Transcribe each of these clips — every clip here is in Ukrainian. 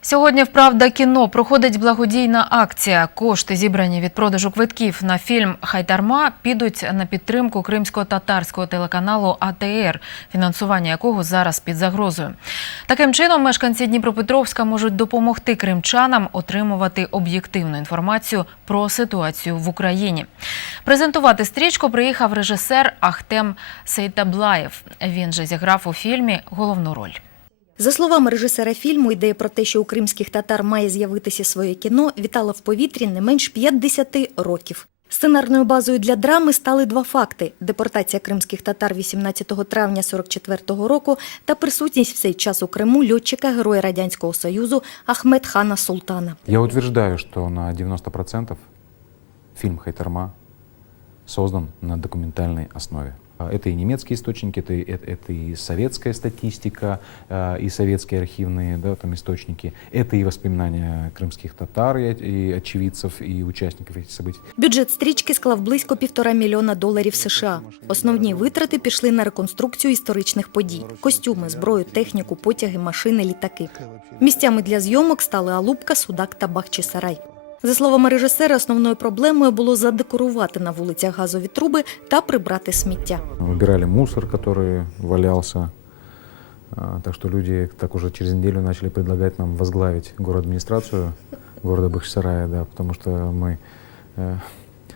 Сьогодні в Правда кіно проходить благодійна акція. Кошти, зібрані від продажу квитків на фільм Хайдарма, підуть на підтримку кримсько-татарського телеканалу АТР, фінансування якого зараз під загрозою. Таким чином, мешканці Дніпропетровська можуть допомогти кримчанам отримувати об'єктивну інформацію про ситуацію в Україні. Презентувати стрічку приїхав режисер Ахтем Сейтаблаєв. Він же зіграв у фільмі головну роль. За словами режисера фільму, ідея про те, що у кримських татар має з'явитися своє кіно, вітала в повітрі не менш 50 років. Сценарною базою для драми стали два факти: депортація кримських татар 18 травня 44-го року та присутність в цей час у Криму льотчика Героя Радянського Союзу Ахмед Хана Султана. Я утверждаю, что на 90% фильм «Хайтарма» создан на документальной основе. А Это и немецкие источники, это, и- это, это и советская статистика, э, и советские архивные да, там, источники, это и воспоминания крымских татар, и, и очевидцев, и участников этих событий. Бюджет стрічки склав близько півтора мільйона доларів США. Основні витрати пішли на реконструкцію історичних подій: костюми, зброю, техніку, потяги, машини, літаки. Місцями для зйомок стали Алубка, Судак та Бахчисарай. За словами режисера, основною проблемою було задекорувати на вулицях газові труби та прибрати сміття. Убирали мусор, который валялся. А, Так что люди так уже через неделю начали предлагать нам возглавить город администрацию города Бахчисарая, да, потому что мы, э,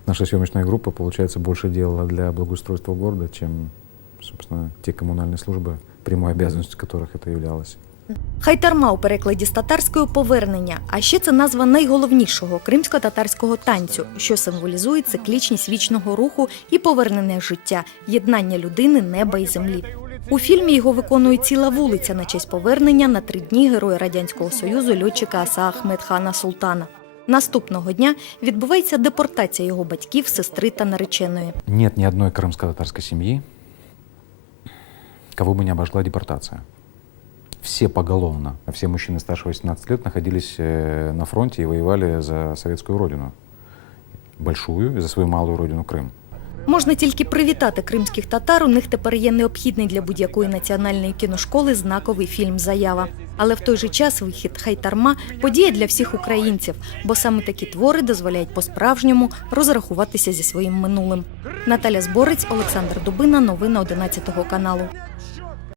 наша съемочная группа, получается, больше делала для благоустройства города, чем, собственно, те коммунальные службы, прямой обязанностью которых это являлось. Хайтарма у перекладі з татарською повернення, а ще це назва найголовнішого кримсько-татарського танцю, що символізує циклічність вічного руху і повернене життя, єднання людини, неба і землі. У фільмі його виконує ціла вулиця на честь повернення на три дні героя радянського союзу льотчика Аса Ахмед Хана Султана. Наступного дня відбувається депортація його батьків, сестри та нареченої. Нет ни одной крымско-татарской семьи, кого бы не обошла депортация Все поголовно, а все мужчины старше 18 лет находились э, на фронте и воевали за советскую родину. Большую и за свою малую родину Крым. Можна тільки привітати кримських татар. У них тепер є необхідний для будь-якої національної кіношколи знаковий фільм Заява. Але в той же час вихід Хайтарма подія для всіх українців, бо саме такі твори дозволяють по-справжньому розрахуватися зі своїм минулим. Наталя Зборець, Олександр Дубина, новини 11 каналу.